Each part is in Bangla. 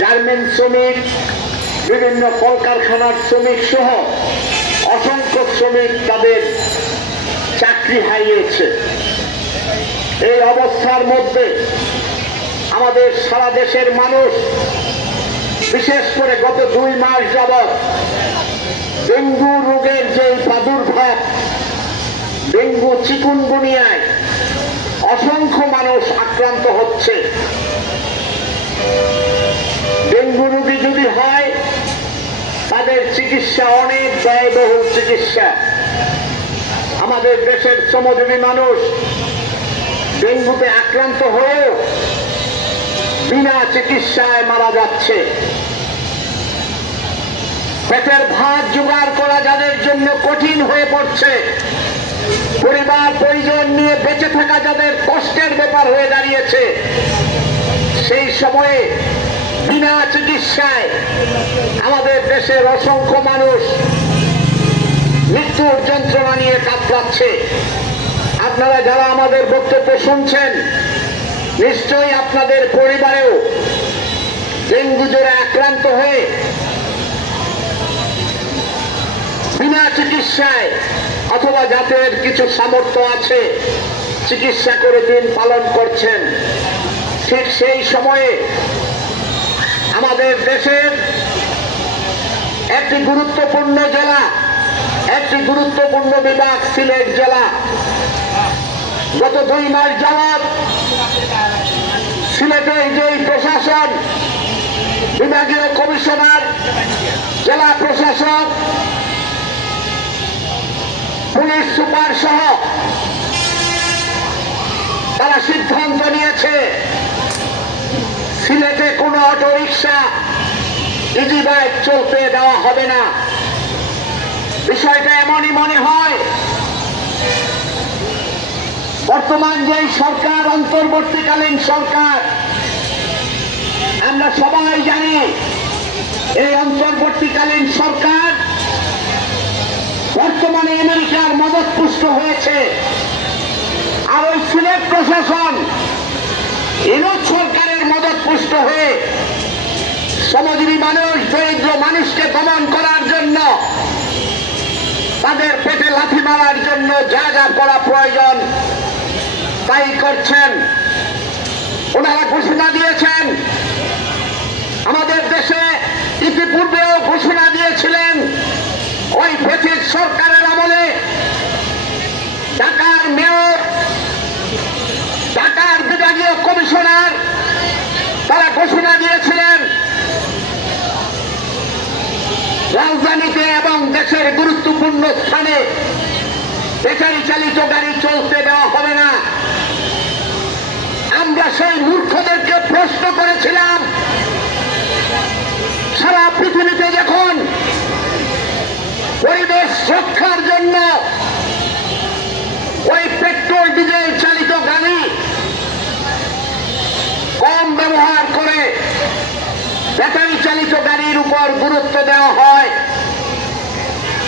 গার্মেন্ট শ্রমিক, বিভিন্ন কলকারখানার শ্রমিক সহ অসংখ্য শ্রমিক তাদের চাকরি হারিয়েছে। এই অবস্থার মধ্যে আমাদের সারা দেশের মানুষ, বিশেষ করে গত দুই মাস যাবৎ ডেঙ্গু রোগের যে প্রাদুর্ভাব, ডেঙ্গু চিকুনগুনিয়ায় অসংখ্য মানুষ আক্রান্ত হচ্ছে। ডেঙ্গু রোগী যদি হয়, তাদের চিকিৎসা অনেক ব্যয়বহুল চিকিৎসা। আমাদের দেশের শ্রমজীবী মানুষ ডেঙ্গুতে আক্রান্ত হয়েও বিনা চিকিৎসায় মারা যাচ্ছে। পেটের ভাত জোগাড় করা যাদের জন্য কঠিন হয়ে পড়ছে, পরিবার, পরিজন নিয়ে বেঁচে থাকা যাদের কষ্টের ব্যাপার হয়ে দাঁড়িয়েছে, সেই সময়ে বিনা চিকিৎসায় আমাদের দেশের অসংখ্য মানুষ মৃত্যুর যন্ত্রণা নিয়ে কাতরাচ্ছে আপনারা যারা আমাদের বক্তব্য শুনছেন, নিশ্চয়ই আপনাদের পরিবারেও ডেঙ্গু জ্বরে আক্রান্ত হয়ে বিনা চিকিৎসায় অথবা যাদের কিছু সামর্থ্য আছে, চিকিৎসা করে দিন, পালন করছেন। ঠিক সেই সময়ে আমাদের দেশের একটি গুরুত্বপূর্ণ জেলা, একটি গুরুত্বপূর্ণ বিভাগ সিলেট জেলা। গত দুই মাস যাবৎ সিলেটের যেই প্রশাসন বিভাগীয় কমিশনার, জেলা প্রশাসক, পুলিশ সুপার সহ তারা সিদ্ধান্ত নিয়েছে। সিলেটে কোনো অটো রিক্সা ইজি বাইক চলতে দেওয়া হবে না। বিষয়টা এমনই মনে হয়, বর্তমান যেই সরকার, অন্তর্বর্তীকালীন সরকার, আমরা সবাই জানি এই অন্তর্বর্তীকালীন সরকার বর্তমানে আমেরিকার মদত পুষ্ট হয়েছে। আর ওই সিলেট প্রশাসন ইউরোপ সরকারের মদত পুষ্ট হয়ে শ্রমজীবী মানুষ, দরিদ্র মানুষকে দমন করার জন্য, তাদের পেটে লাথি মারার জন্য যা যা করা প্রয়োজন, তাই করছেন। ওনারা ঘোষণা দিয়েছেন। আমাদের দেশে ইতিপূর্বেও ঘোষণা দিয়েছিলেন, ওই ব্রিটিশ সরকারের আমলে ঢাকার মেয়র, ঢাকার বিভাগীয় কমিশনার তারা ঘোষণা দিয়েছিলেন রাজধানীতে এবং দেশের গুরুত্বপূর্ণ স্থানে বেকারি চালিত গাড়ি চলতে দেওয়া হবে না। আমরা সেই মূর্খদেরকে প্রশ্ন করেছিলাম, সারা পৃথিবীতে যখন পরিবেশ রক্ষার জন্য ওই পেট্রোল ডিজেল চালিত গাড়ি কম ব্যাটারি চালিত গাড়ির উপর গুরুত্ব দেওয়া হয়।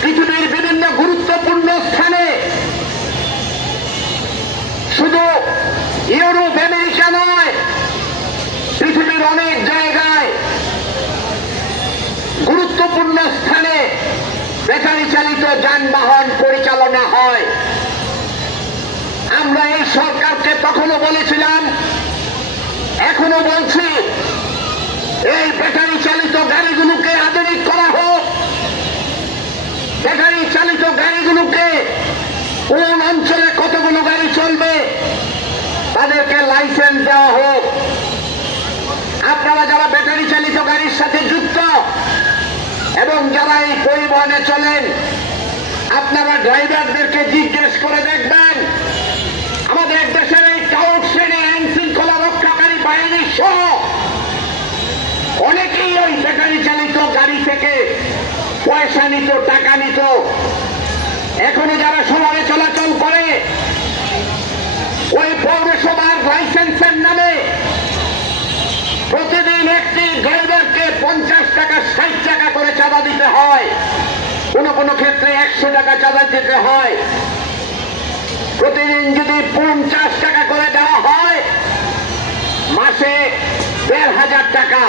পৃথিবীর বিভিন্ন গুরুত্বপূর্ণ স্থানে শুধু ইউরোপ, আমেরিকা নয়, পৃথিবীর অনেক জায়গায় গুরুত্বপূর্ণ স্থানে ব্যাটারি চালিত যানবাহন পরিচালনা হয়। আমরা এই সরকারকে তখনও বলেছিলাম এখনও বলছি এই ব্যাটারি চালিত গাড়িগুলোকে আধুনিক করা হোক। ব্যাটারি চালিত গাড়িগুলোকে কোন অঞ্চলে কতগুলো গাড়ি চলবে, তাদেরকে লাইসেন্স দেওয়া হোক। আপনারা যারা ব্যাটারি চালিত গাড়ির সাথে যুক্ত এবং যারা এই পরিবহনে চলেন, আপনারা ড্রাইভারদেরকে জিজ্ঞেস করে দেখবেন ওই ব্যাটারি চালিত গাড়ি থেকে পয়সা নিত, টাকা নিত। এখনও যারা শহরে চলাচল করে, ওই পৌরসভার লাইসেন্সের নামে প্রতিদিন একটি ড্রাইভারকে পঞ্চাশ টাকা, ষাট টাকা করে চাঁদা দিতে হয়। কোনো কোনো ক্ষেত্রে একশো টাকা চাঁদা দিতে হয়। প্রতিদিন যদি পঞ্চাশ টাকা করে দেওয়া হয়, মাসে দেড় হাজার টাকা।